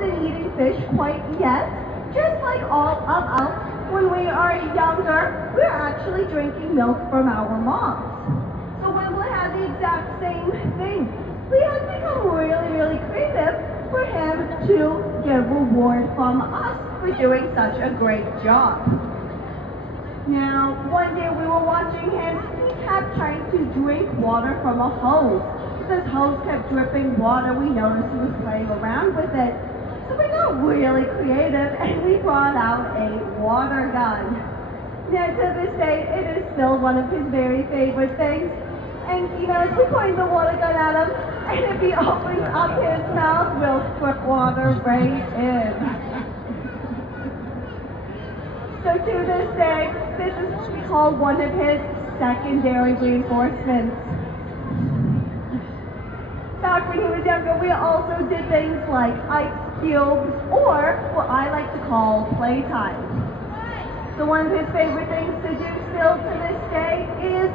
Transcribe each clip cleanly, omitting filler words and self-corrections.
wasn't eating fish quite yet. Just like all of us, when we are younger, we're actually drinking milk from our moms. So Wembley had the exact same thing. We had become really, really creative for him to get reward from us for doing such a great job. Now, one day we were watching him, he kept trying to drink water from a hose. This hose kept dripping water, we noticed he was playing around with it. So we got really creative and we brought out a water gun. Now to this day, it is still one of his very favorite things. And as we point the water gun at him, and if he opens up his mouth, we'll put water right in. So to this day, this is called one of his secondary reinforcements. Back when he was younger, we also did things like ice cubes, or what I like to call playtime. So one of his favorite things to do still to this day is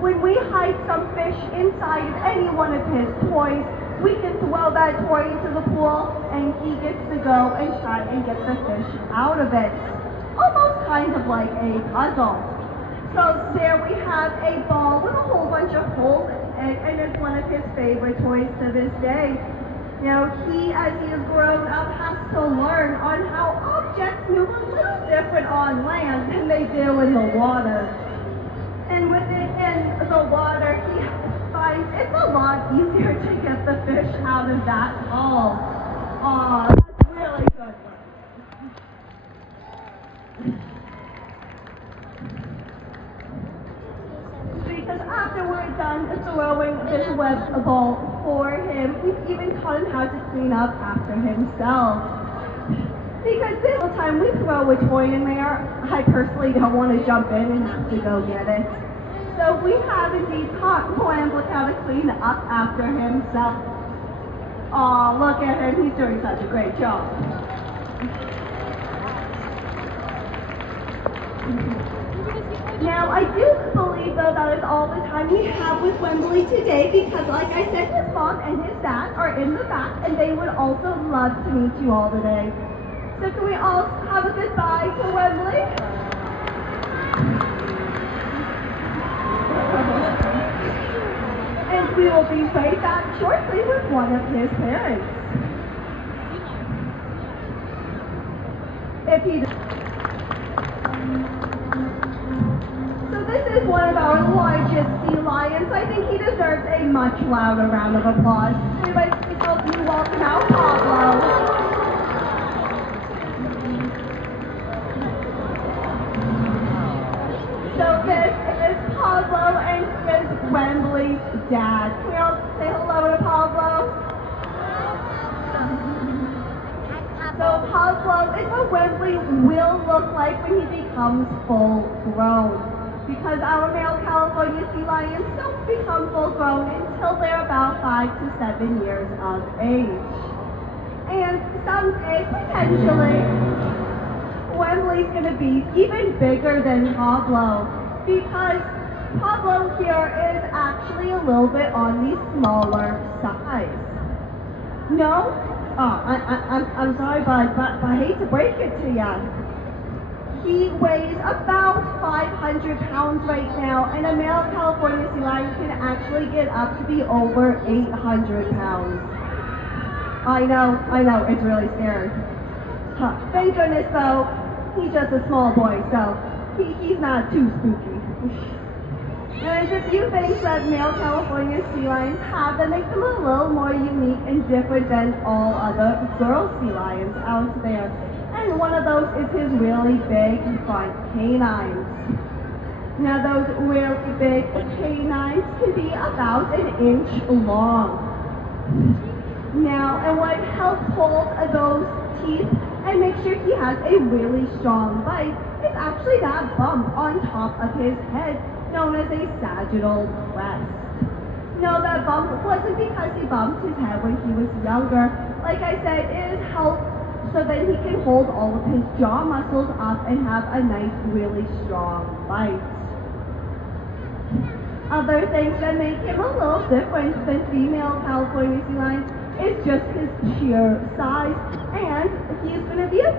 when we hide some fish inside of any one of his toys, we can throw that toy into the pool and he gets to go and try and get the fish out of it. Almost kind of like a puzzle. So there we have a ball with a whole bunch of holes in it, and it's one of his favorite toys to this day. Now he, as he has grown up, has to learn on how objects move a little different on land than they do in the water. And with it in the water, he finds it's a lot easier to get the fish out of that hole. Aw, that's really good. Because after we're done throwing this web ball for him, we've even taught him how to clean up after himself. Because this time we throw a toy in there, I personally don't want to jump in and have to go get it. So we have indeed taught Wembley how to clean up after himself. Aw, look at him, he's doing such a great job. Now, I do believe, though, that is all the time we have with Wembley today because, like I said, his mom and his dad are in the back, and they would also love to meet you all today. So can we all have a goodbye to Wembley? And we will be right back shortly with one of his parents. If he This is one of our largest sea lions. I think he deserves a much louder round of applause. Everybody, please help me welcome out Pablo. So this is Pablo and this is Wembley's dad. Can we all say hello to Pablo? So Pablo is what Wembley will look like when he becomes full grown. Because our male California sea lions don't become full grown until they're about 5 to 7 years of age. And someday, potentially, Wembley's going to be even bigger than Pablo. Because Pablo here is actually a little bit on the smaller size. No? Oh, I'm sorry, bud, but I hate to break it to you. He weighs about 500 pounds right now, and a male California sea lion can actually get up to be over 800 pounds. I know, it's really scary. Thank goodness, though, he's just a small boy, so he's not too spooky. And there's a few things that male California sea lions have that make them a little more unique and different than all other girl sea lions out there. And one of those is his really big front canines. Now those really big canines can be about 1 inch long. Now, and what helps hold those teeth and make sure he has a really strong bite is actually that bump on top of his head known as a sagittal crest. No, that bump wasn't because he bumped his head when he was younger. Like I said, it has helped so that he can hold all of his jaw muscles up and have a nice, really strong bite. Other things that make him a little different than female California sea lions is just his sheer size, and he's going to be a bit